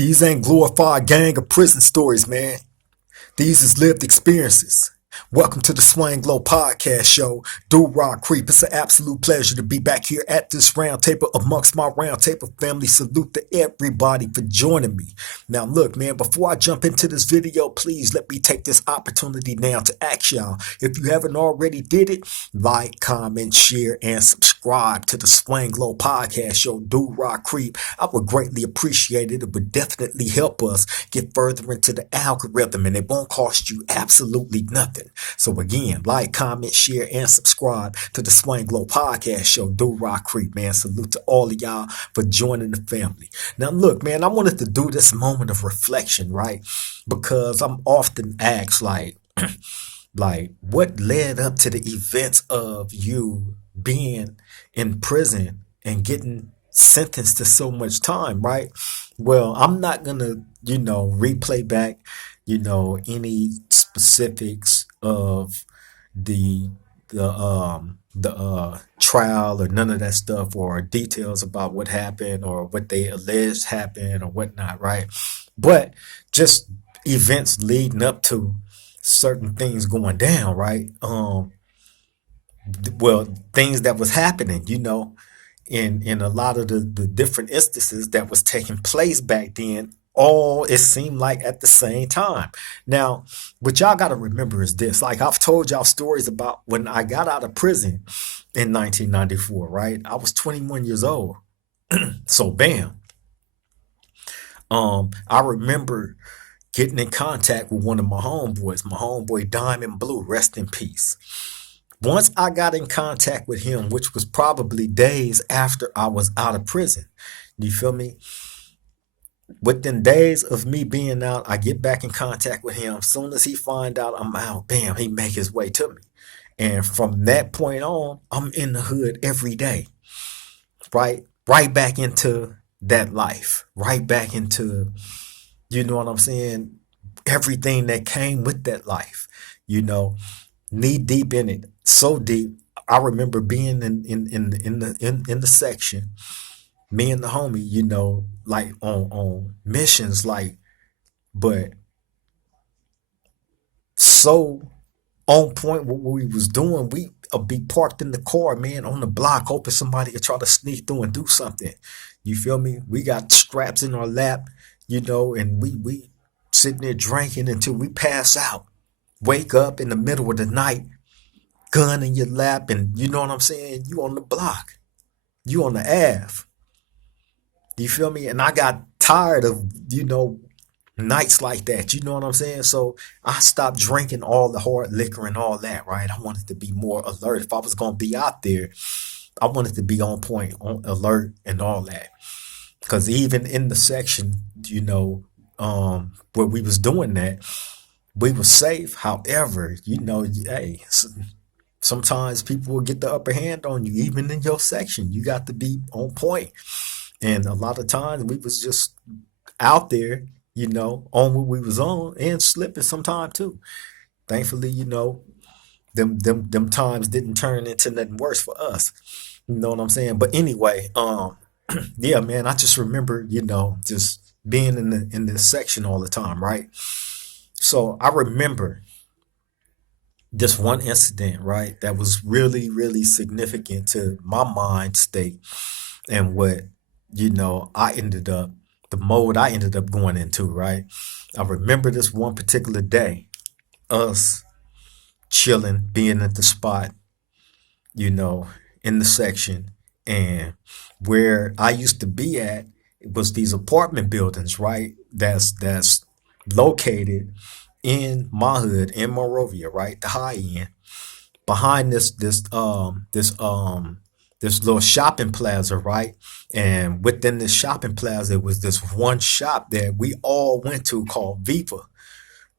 These ain't glorified gang or prison stories, man. These is lived experiences. Welcome to the Swang Glow Podcast Show. Do Rock Creep. It's an absolute pleasure to be back here at this round table amongst my round table family. Salute to everybody for joining me. Now, look, man, before I jump into this video, please let me take this opportunity now to ask y'all. If you haven't already did it, like, comment, share, and subscribe to the Swang Glow Podcast Show. Do Rock Creep. I would greatly appreciate it. It would definitely help us get further into the algorithm, and it won't cost you absolutely nothing. So again, like, comment, share, and subscribe to the Swang Glow Podcast Show. Do Rock Creep, man. Salute to all of y'all for joining the family. Now, look, man, I wanted to do this moment of reflection, right? Because I'm often asked, like, what led up to the events of you being in prison and getting sentenced to so much time, right? Well, I'm not gonna, replay back, any specifics of the the trial or none of that stuff or details about what happened or what they alleged happened or whatnot, right? But just events leading up to certain things going down, right? Well, things that was happening, in a lot of the different instances that was taking place back then, all it seemed like at the same time. Now, what y'all got to remember is this: like, I've told y'all stories about when I got out of prison in 1994, right? I was 21 years old. So bam. I remember getting in contact with one of my homeboy Diamond Blue, rest in peace. Once I got in contact with him, which was probably days after I was out of prison, you feel me? Within days of me being out, I get back in contact with him. As soon as he find out I'm out, bam, he make his way to me. And from that point on, I'm in the hood every day, right? Right back into that life, right back into, you know what I'm saying? Everything that came with that life, knee deep in it, so deep. I remember being in the section, me and the homie, like on missions, like, but so on point with what we was doing. We be parked in the car, man, on the block, hoping somebody could try to sneak through and do something. You feel me? We got straps in our lap, and we sitting there drinking until we pass out. Wake up in the middle of the night, gun in your lap, and you know what I'm saying? You on the block. You on the Ave. You feel me? And I got tired of, nights like that. You know what I'm saying? So I stopped drinking all the hard liquor and all that, right? I wanted to be more alert. If I was going to be out there, I wanted to be on point, on alert and all that. Because even in the section, where we was doing that, we were safe. However, hey, sometimes people will get the upper hand on you, even in your section. You got to be on point. And a lot of times we was just out there, on what we was on and slipping sometime too. Thankfully, them times didn't turn into nothing worse for us. You know what I'm saying? But anyway, yeah, man, I just remember, just being in the section all the time, right? So I remember this one incident, right, that was really, really significant to my mind state and what, the mode I ended up going into, right? I remember this one particular day, us chilling, being at the spot, you know, in the section, and where I used to be at, it was these apartment buildings, right? That's located in my hood in Morovia, right? The high end. Behind this little shopping plaza, right? And within this shopping plaza was this one shop that we all went to called Viva,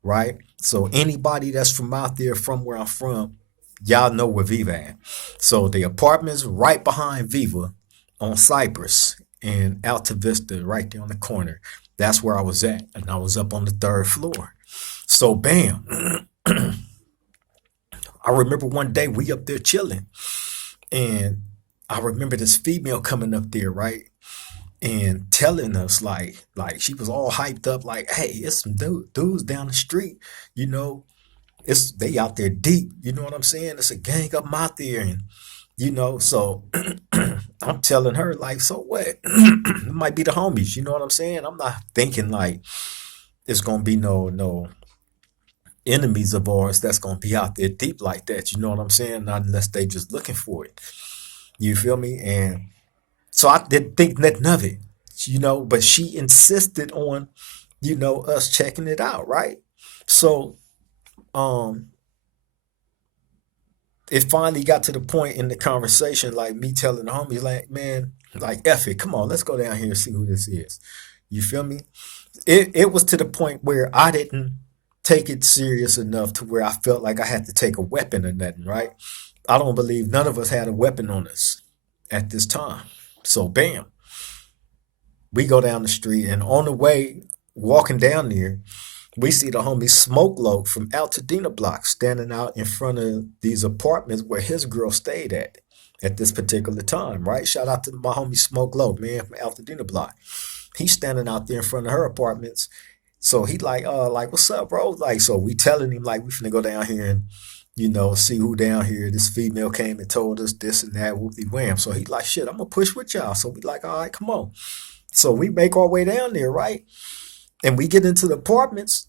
right? So anybody that's from out there, from where I'm from, y'all know where Viva at. So the apartments right behind Viva on Cypress and Alta Vista, right there on the corner. That's where I was at, and I was up on the third floor. So bam, I remember one day we up there chilling, and I remember this female coming up there, right? and telling us like she was all hyped up, like, hey, it's some dudes down the street, you know, it's they out there deep, you know what I'm saying? It's a gang of them out there, and so I'm telling her, like, so what? It might be the homies, you know what I'm saying? I'm not thinking like it's gonna be no enemies of ours that's gonna be out there deep like that, you know what I'm saying? Not unless they just looking for it. You feel me? And so I didn't think nothing of it, but she insisted on, us checking it out, right? So um it finally got to the point in the conversation, like me telling the homies, like, man, like, F it, come on, let's go down here and see who this is. You feel me? It was to the point where I didn't take it serious enough to where I felt like I had to take a weapon or nothing, right? I don't believe none of us had a weapon on us at this time. So, bam, we go down the street, and on the way, walking down there, we see the homie Smoke Low from Altadena Block standing out in front of these apartments where his girl stayed at this particular time, right? Shout out to my homie Smoke Low, man, from Altadena Block. He's standing out there in front of her apartments. So he like, what's up, bro? Like, so we telling him, like, we finna go down here and, see who down here. This female came and told us this and that, whoopty wham. So he like, shit, I'm gonna push with y'all. So we like, all right, come on. So we make our way down there, right? And we get into the apartments.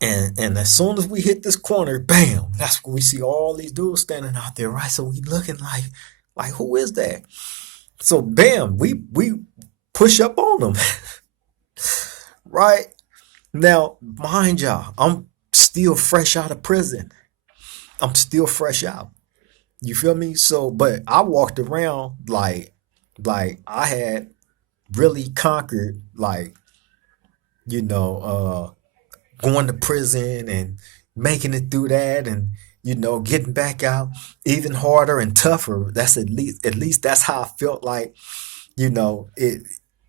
And as soon as we hit this corner, bam, that's when we see all these dudes standing out there, right? So we looking like who is that? So bam, we push up on them. Right? Now, mind y'all, I'm still fresh out of prison. I'm still fresh out. You feel me? So, but I walked around like I had really conquered, like, you know, going to prison and making it through that, and getting back out even harder and tougher. That's at least that's how I felt like, it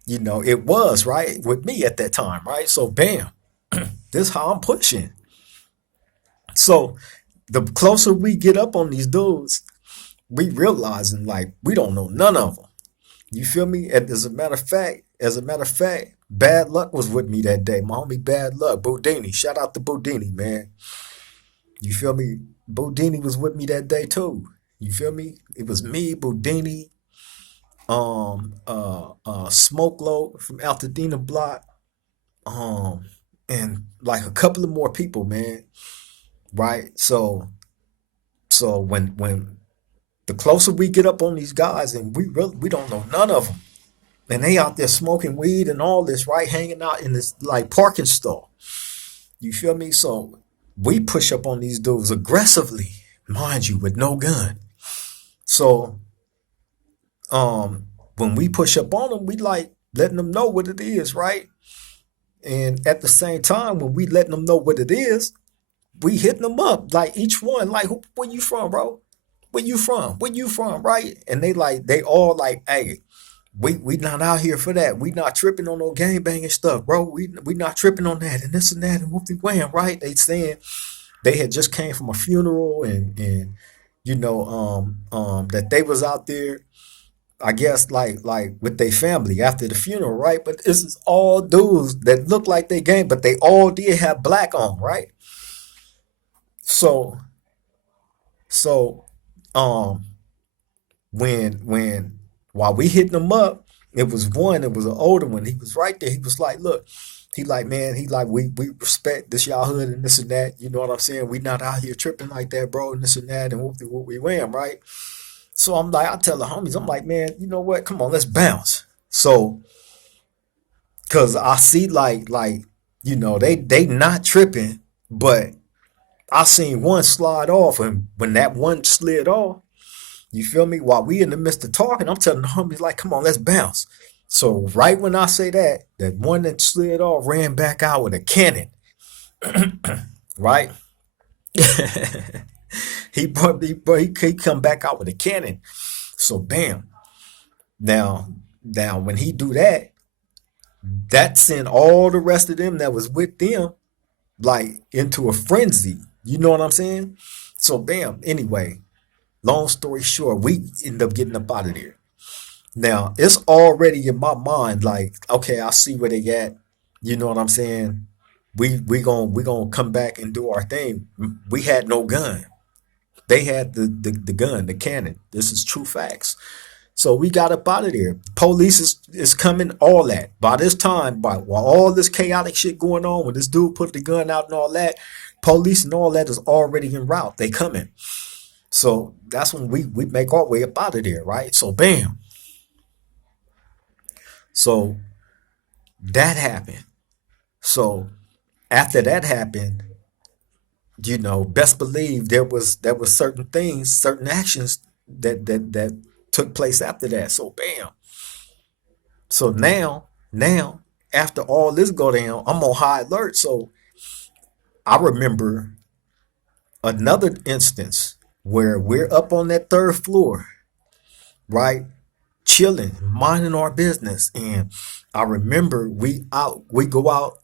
it was, right, with me at that time, right? So bam, this is how I'm pushing. So the closer we get up on these dudes, we realizing like we don't know none of them. You feel me? And as a matter of fact, Bad Luck was with me that day. My homie Bad Luck, Boudini. Shout out to Boudini, man. You feel me? Boudini was with me that day too. You feel me? It was me, Boudini, Smoke Low from Altadena Block, um, and like a couple of more people, man. Right? So when the closer we get up on these guys, and we don't know none of them, and they out there smoking weed and all this, right? Hanging out in this like parking stall. You feel me? So we push up on these dudes aggressively, mind you, with no gun. So when we push up on them, we like letting them know what it is, right? And at the same time, when we letting them know what it is, we hitting them up like each one, like, where you from, bro? Where you from? Where you from? Right? And they all like, hey, we not out here for that. We not tripping on no gang banging stuff, bro. We not tripping on that and this and that and whoopty wham, right? They saying they had just came from a funeral, and that they was out there, I guess, like with their family after the funeral, right? But this is all dudes that look like they gang, but they all did have black on, right? So so um when while we hitting them up, it was an older one. He was right there. He was like, look, he like, man, he like, we respect this y'all hood and this and that. You know what I'm saying? We not out here tripping like that, bro, and this and that, and what we wham, right? So I'm like, I tell the homies, I'm like, man, you know what? Come on, let's bounce. So, cause I see like, they not tripping, but I seen one slide off, and when that one slid off, you feel me? While we in the midst of talking, I'm telling the homies like, come on, let's bounce. So right when I say that, that one that slid off ran back out with a cannon, right? He come back out with a cannon. So bam. Now now when he do that, that sent all the rest of them that was with them like into a frenzy. You know what I'm saying? So bam. Anyway, long story short, we end up getting up out of there. Now it's already in my mind, like, okay, I see where they at. You know what I'm saying? We gonna come back and do our thing. We had no gun. They had the gun, the cannon. This is true facts. So we got up out of there. Police is coming, all that. By this time, while all this chaotic shit going on, when this dude put the gun out and all that, police and all that is already en route. They coming. So that's when we make our way up out of there, right? So bam. So that happened. So after that happened, best believe there was certain things, certain actions that took place after that. So bam. So now after all this go down, I'm on high alert. So I remember another instance where we're up on that third floor, right? Chilling, minding our business. And I remember we go out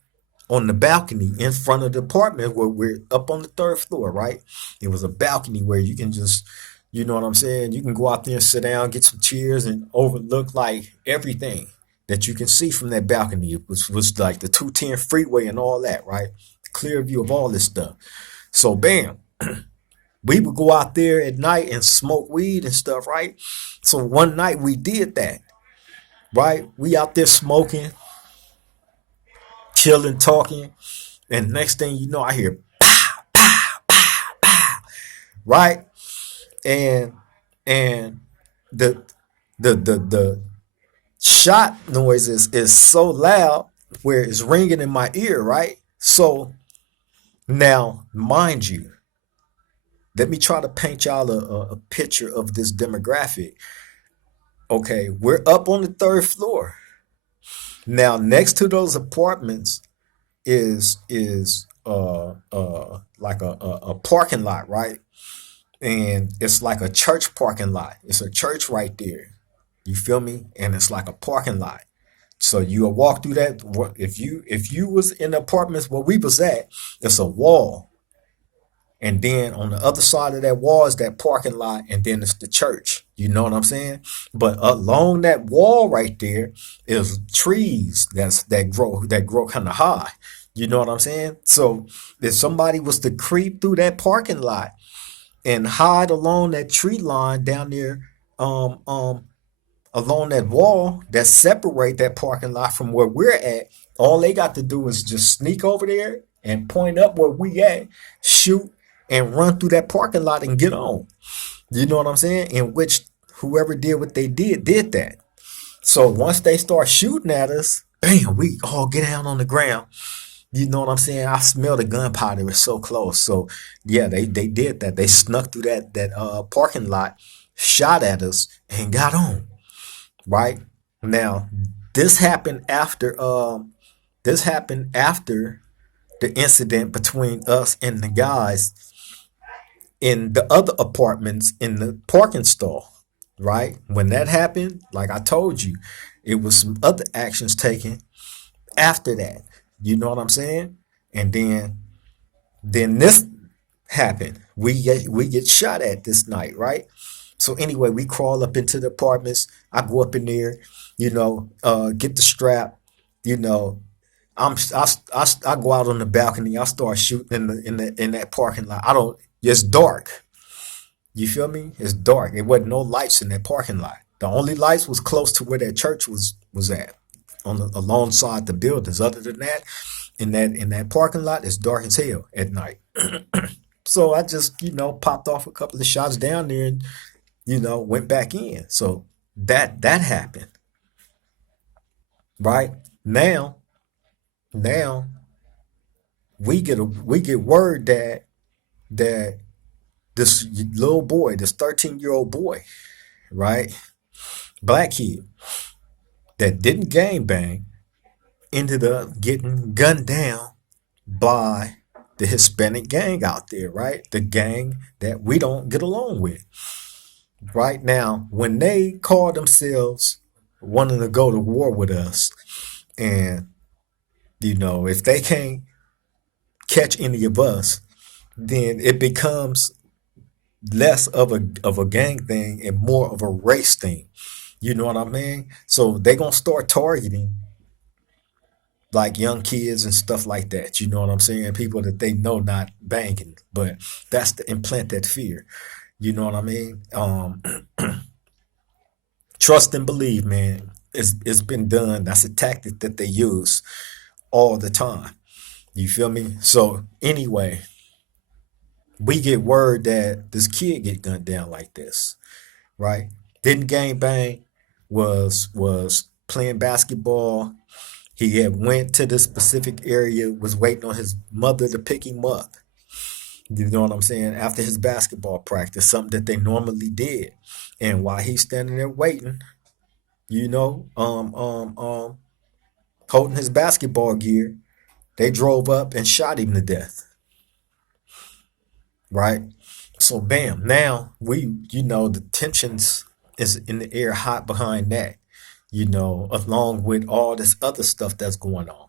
on the balcony in front of the apartment where we're up on the third floor, right? It was a balcony where you can just, you know what I'm saying? You can go out there and sit down, get some chairs, and overlook like everything that you can see from that balcony. It was like the 210 freeway and all that, right? Clear view of all this stuff. So bam, we would go out there at night and smoke weed and stuff, right? So one night we did that, right? We out there smoking, chilling, talking, and next thing you know, I hear pow, pow, pow, pow, right? And and the the shot noise is so loud where it's ringing in my ear, right? So now, mind you, let me try to paint y'all a picture of this demographic. Okay, we're up on the third floor. Now, next to those apartments is like a parking lot, right? And it's like a church parking lot. It's a church right there. You feel me? And it's like a parking lot. So you'll walk through that. If you was in the apartments where we was at, it's a wall. And then on the other side of that wall is that parking lot, and then it's the church. You know what I'm saying? But along that wall right there is trees that grow kind of high. You know what I'm saying? So if somebody was to creep through that parking lot and hide along that tree line down there, um, um, along that wall that separate that parking lot from where we're at, all they got to do is just sneak over there and point up where we at, shoot, and run through that parking lot and get on. You know what I'm saying? In which whoever did what they did that. So once they start shooting at us, bam, we all get down on the ground. You know what I'm saying? I smell the gunpowder. It's so close. So yeah, they did that. They snuck through that parking lot, shot at us, and got on. Right now, this happened after the incident between us and the guys in the other apartments in the parking stall. Right when that happened, like I told you, it was some other actions taken after that. You know what I'm saying? And then this happened. We get shot at this night, right? So anyway, we crawl up into the apartments. I go up in there, get the strap. You know, I go out on the balcony. I start shooting in that parking lot. I don't. It's dark. You feel me? It's dark. It wasn't no lights in that parking lot. The only lights was close to where that church was at, alongside the buildings. Other than that, in that parking lot, it's dark as hell at night. So I just popped off a couple of shots down there and went back in. So that happened. Right now, now we get word that this little boy, this 13-year-old boy, right, black kid that didn't gang bang, ended up getting gunned down by the Hispanic gang out there, right? The gang that we don't get along with. Right now, when they call themselves wanting to go to war with us, and if they can't catch any of us, then it becomes less of a gang thing and more of a race thing. You know what I mean? So they gonna start targeting like young kids and stuff like that. You know what I'm saying? People that they know not banking, but that's to implant that fear. You know what I mean? Trust and believe, man. It's been done. That's a tactic that they use all the time. You feel me? So anyway, we get word that this kid get gunned down like this, right? Didn't gang bang, was playing basketball. He had went to this specific area, was waiting on his mother to pick him up. You know what I'm saying? After his basketball practice, something that they normally did. And while he's standing there waiting, you know, holding his basketball gear, they drove up and shot him to death. Right? So bam, now the tensions is in the air hot behind that, along with all this other stuff that's going on.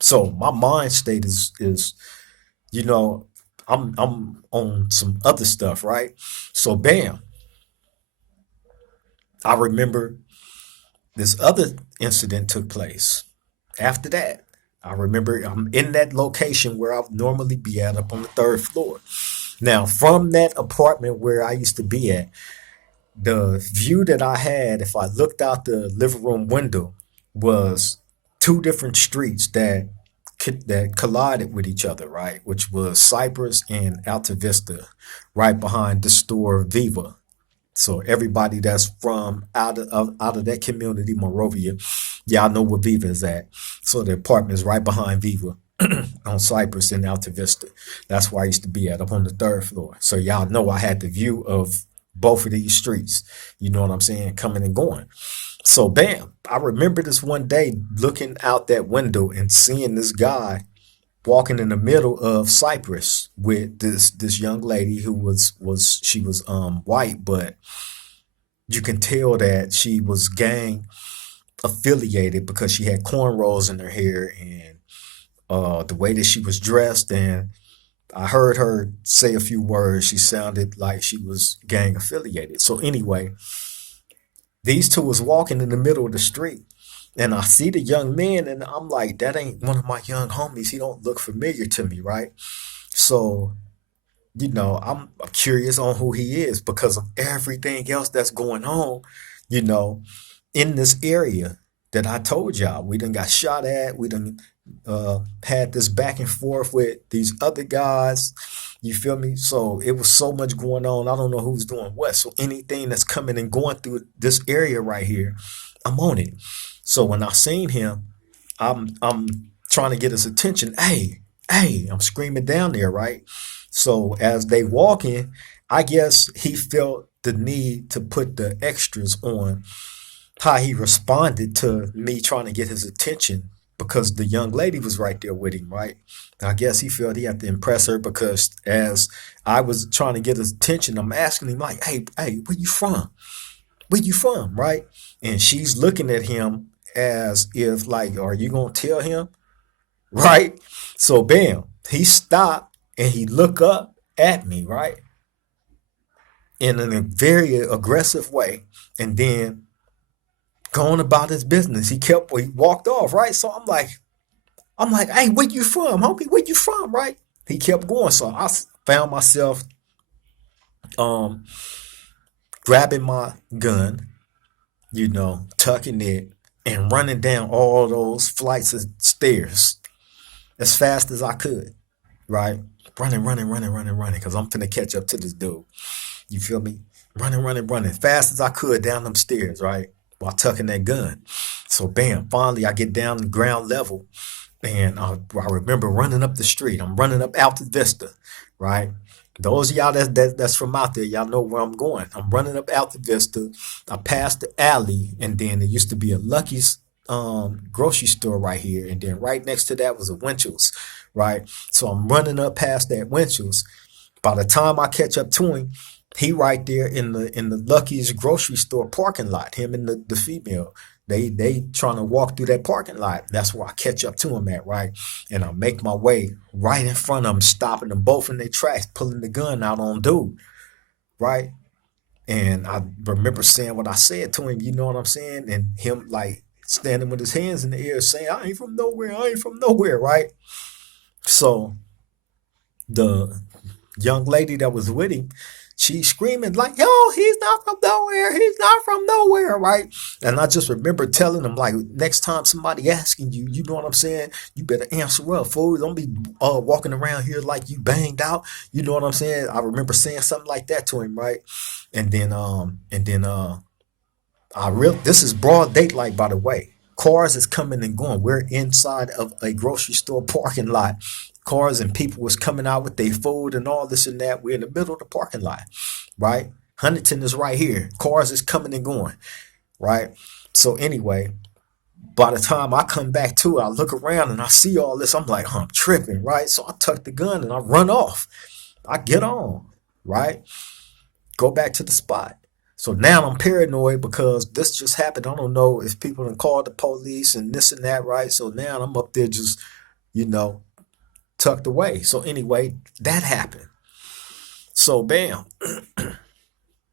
So my mind state is, you know, I'm on some other stuff, right? So bam, I remember this other incident took place. After that, I remember I'm in that location where I would normally be at up on the third floor. Now, from that apartment where I used to be at, the view that I had, if I looked out the living room window, was two different streets that collided with each other, right? Which was Cypress and Alta Vista, right behind the store Viva. So everybody that's from out of that community, Morovia, y'all know where Viva is at. So the apartment is right behind Viva on Cypress and Alta Vista. That's where I used to be at, up on the third floor. So y'all know I had the view of both of these streets. You know what I'm saying? Coming and going. So bam, I remember this one day looking out that window and seeing this guy walking in the middle of Cypress with this young lady who was white, but you can tell that she was gang affiliated because she had cornrows in her hair and the way that she was dressed. And I heard her say a few words. She sounded like she was gang affiliated. So anyway, these two was walking in the middle of the street. And I see the young man, and I'm like, that ain't one of my young homies. He don't look familiar to me, right? So, I'm curious on who he is because of everything else that's going on, you know, in this area that I told y'all. We done got shot at. We done had this back and forth with these other guys. You feel me? So it was so much going on. I don't know who's doing what. So anything that's coming and going through this area right here, I'm on it. So when I seen him, I'm trying to get his attention. Hey, hey, I'm screaming down there, right? So as they walking, I guess he felt the need to put the extras on how he responded to me trying to get his attention because the young lady was right there with him, right? I guess he felt he had to impress her because as I was trying to get his attention, I'm asking him like, "Hey, hey, where you from? Where you from?" Right? And she's looking at him as if like, "Are you gonna tell him?" Right? So bam, he stopped and he looked up at me, right? In a very aggressive way, and then going about his business. He walked off, right? So I'm like, hey, where you from, homie? Where you from, right? He kept going. So I found myself um grabbing my gun, tucking it and running down all those flights of stairs as fast as I could, right? Running, running, running, running, running, because I'm finna catch up to this dude. You feel me? Running, running, running, fast as I could down them stairs, right? While tucking that gun. So bam, finally I get down to ground level and I remember running up the street. I'm running up Alta Vista, right? Those of y'all that's from out there, y'all know where I'm going. I'm running up Alta Vista. I passed the alley, and then there used to be a Lucky's grocery store right here, and then right next to that was a Winchell's, right? So I'm running up past that Winchell's. By the time I catch up to him, he right there in the Lucky's grocery store parking lot. Him and the female. They trying to walk through that parking lot. That's where I catch up to him at, right? And I make my way right in front of them, stopping them both in their tracks, pulling the gun out on dude, right? And I remember saying what I said to him, you know what I'm saying? And him like standing with his hands in the air saying, I ain't from nowhere, I ain't from nowhere, right? So the young lady that was with him, she's screaming like, "Yo, he's not from nowhere. He's not from nowhere," right? And I just remember telling him like, next time somebody asking you, you know what I'm saying? You better answer up, fool. Don't be walking around here like you banged out. You know what I'm saying? I remember saying something like that to him, right? And then I real this is broad daylight, by the way. Cars is coming and going. We're inside of a grocery store parking lot. Cars and people was coming out with their food and all this and that. We're in the middle of the parking lot, right? Huntington is right here. Cars is coming and going, right? So anyway, by the time I come back to it, I look around and I see all this. I'm like, I'm tripping, right? So I tuck the gun and I run off. I get on, right? Go back to the spot. So now I'm paranoid because this just happened. I don't know if people have called the police and this and that, right? So now I'm up there just, you know, tucked away. So anyway, that happened. So bam.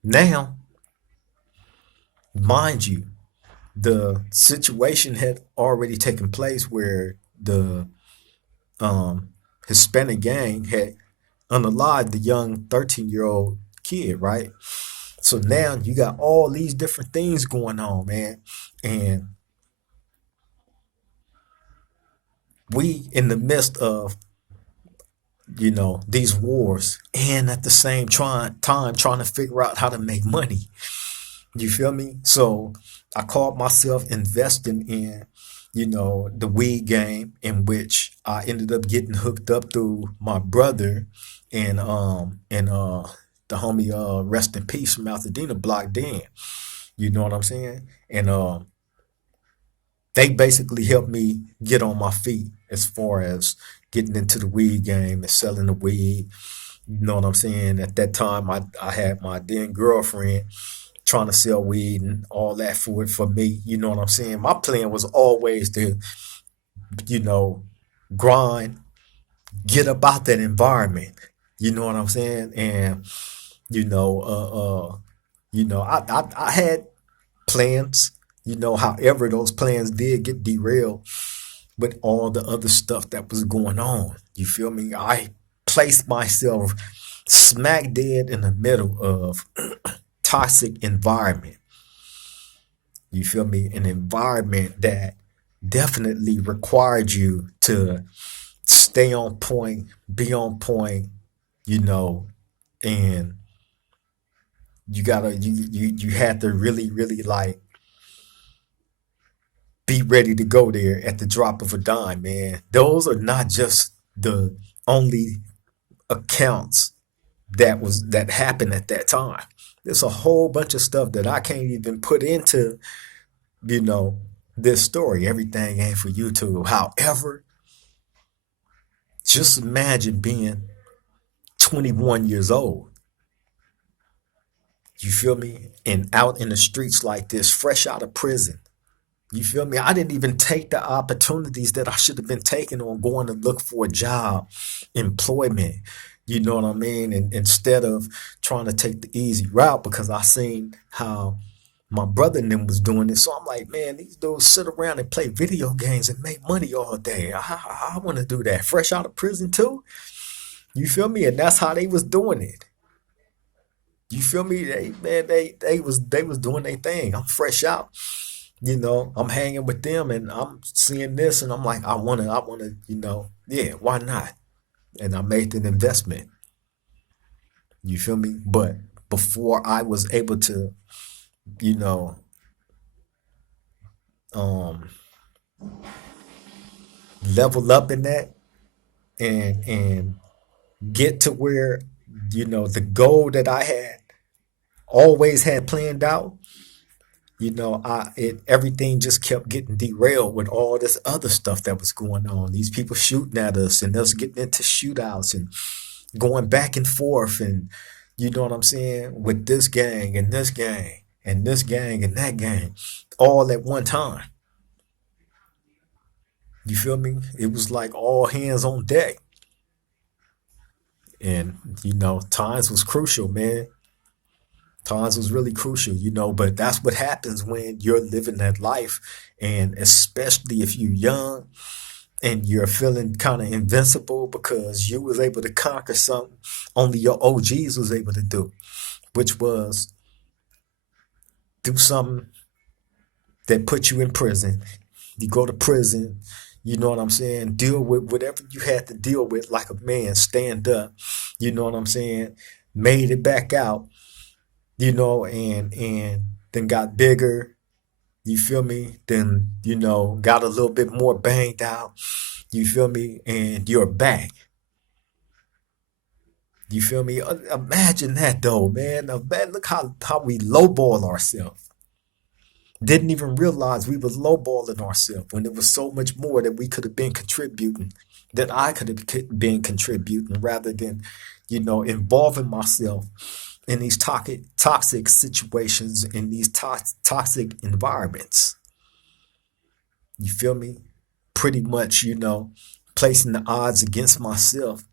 Now, mind you, the situation had already taken place where the Hispanic gang had unalived the young 13-year-old kid, right? So now you got all these different things going on, man. And we in the midst of, these wars and at the same time trying to figure out how to make money. You feel me? So I called myself investing in, the weed game, in which I ended up getting hooked up through my brother and the homie rest in peace from Altadena Block Den. You know what I'm saying? And they basically helped me get on my feet as far as getting into the weed game and selling the weed. You know what I'm saying? At that time, I had my then girlfriend trying to sell weed and all that for me. You know what I'm saying? My plan was always to, you know, grind, get up out that environment. You know what I'm saying? And you know, I had plans. However, those plans did get derailed with all the other stuff that was going on. You feel me? I placed myself smack dead in the middle of toxic environment. You feel me? An environment that definitely required you to stay on point, be on point, you know, and you had to really, really like be ready to go there at the drop of a dime, man. Those are not just the only accounts that happened at that time. There's a whole bunch of stuff that I can't even put into, you know, this story. Everything ain't for YouTube. However, just imagine being 21 years old. You feel me? And out in the streets like this, fresh out of prison. You feel me? I didn't even take the opportunities that I should have been taking on going to look for a job, employment. You know what I mean? And instead of trying to take the easy route, because I seen how my brother and them was doing it. So I'm like, man, these dudes sit around and play video games and make money all day. I want to do that. Fresh out of prison too. You feel me? And that's how they was doing it. You feel me? They was doing their thing. I'm fresh out. I'm hanging with them and I'm seeing this and I'm like, I wanna, yeah, why not? And I made an investment. You feel me? But before I was able to, you know, um, level up in that and get to where, the goal that I had always had planned out, everything just kept getting derailed with all this other stuff that was going on. These people shooting at us and us getting into shootouts and going back and forth and you know what I'm saying, with this gang and this gang and this gang and that gang all at one time. You feel me? It was like all hands on deck. And times was crucial, man. Times was really crucial, but that's what happens when you're living that life. And especially if you're young and you're feeling kind of invincible because you was able to conquer something only your OGs was able to do, which was do something that put you in prison. You go to prison, you know what I'm saying? Deal with whatever you had to deal with like a man, stand up, you know what I'm saying? Made it back out, and then got bigger, you feel me? Then, got a little bit more banged out, you feel me? And you're back. You feel me? Imagine that though, man. Now, man, look how we lowball ourselves. Didn't even realize we was lowballing ourselves when there was so much more that we could have been contributing, that I could have been contributing rather than, involving myself in these toxic situations, in these toxic environments. You feel me? Pretty much, placing the odds against myself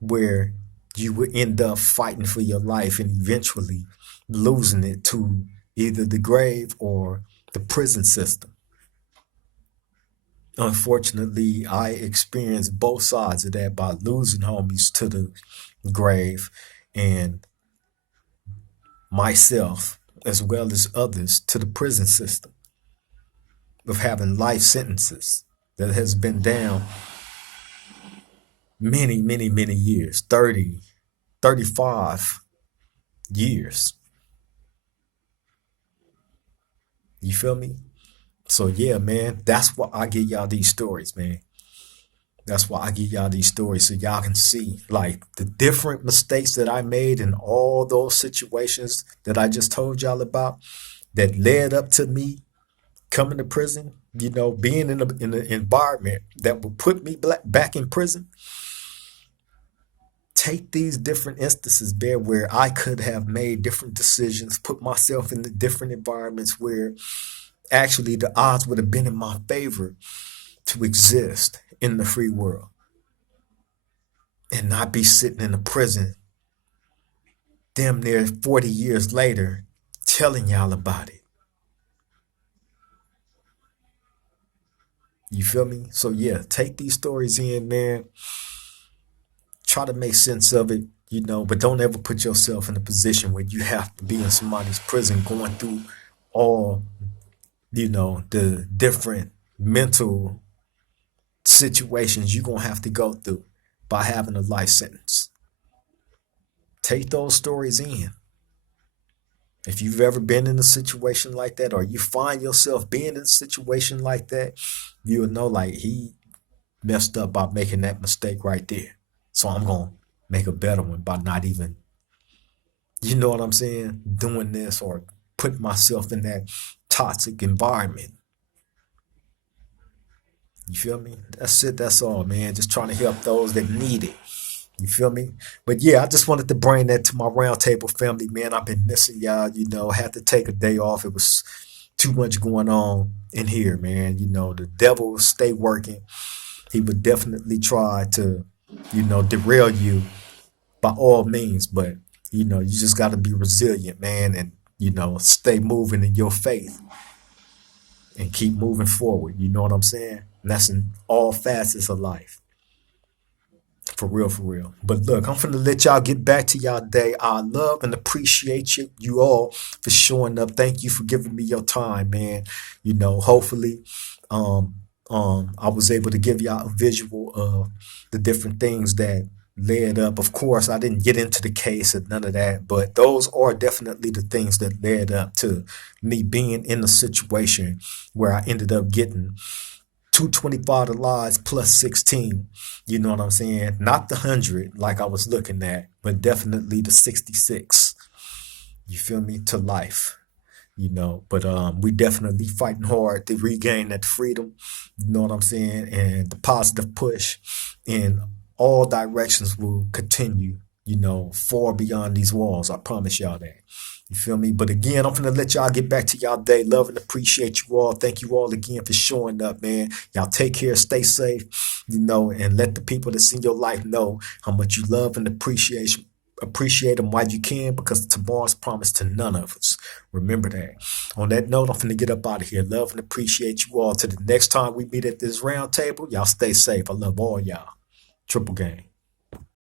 where you would end up fighting for your life and eventually losing it to either the grave or the prison system. Unfortunately, I experienced both sides of that by losing homies to the grave and myself, as well as others, to the prison system of having life sentences that has been down many, many, many years, 30, 35 years. You feel me? So yeah, man, that's why I give y'all these stories, man. That's why I give y'all these stories so y'all can see like the different mistakes that I made in all those situations that I just told y'all about that led up to me coming to prison, being in an environment that would put me back in prison. Take these different instances there where I could have made different decisions, put myself in the different environments where actually the odds would have been in my favor to exist in the free world and not be sitting in a prison damn near 40 years later telling y'all about it. You feel me? So yeah, take these stories in, man. Try to make sense of it, but don't ever put yourself in a position where you have to be in somebody's prison going through all, the different mental situations you're going to have to go through by having a life sentence. Take those stories in. If you've ever been in a situation like that, or you find yourself being in a situation like that, you'll know like he messed up by making that mistake right there. So I'm going to make a better one by not even, you know what I'm saying, doing this or putting myself in that toxic environment. You feel me? That's it. That's all, man. Just trying to help those that need it. You feel me? But yeah, I just wanted to bring that to my roundtable family, man. I've been missing y'all, had to take a day off. It was too much going on in here, man. The devil will stay working. He would definitely try to, derail you by all means. But, you just got to be resilient, man, and, stay moving in your faith and keep moving forward. You know what I'm saying? And that's in all facets of life. For real, for real. But look, I'm finna let y'all get back to y'all day. I love and appreciate you all for showing up. Thank you for giving me your time, man. Hopefully, I was able to give y'all a visual of the different things that led up. Of course, I didn't get into the case and none of that, but those are definitely the things that led up to me being in a situation where I ended up getting 225 to lives plus 16. You know what I'm saying? Not the 100 like I was looking at, but definitely the 66. You feel me? To life. But we definitely fighting hard to regain that freedom. You know what I'm saying? And the positive push in all directions will continue, far beyond these walls. I promise y'all that. You feel me? But again, I'm going to let y'all get back to y'all day. Love and appreciate you all. Thank you all again for showing up, man. Y'all take care, stay safe, and let the people that's in your life know how much you love and Appreciate them while you can because tomorrow's promised to none of us. Remember that. On that note, I'm finna get up out of here. Love and appreciate you all. Till the next time we meet at this round table, y'all stay safe. I love all y'all. Triple game.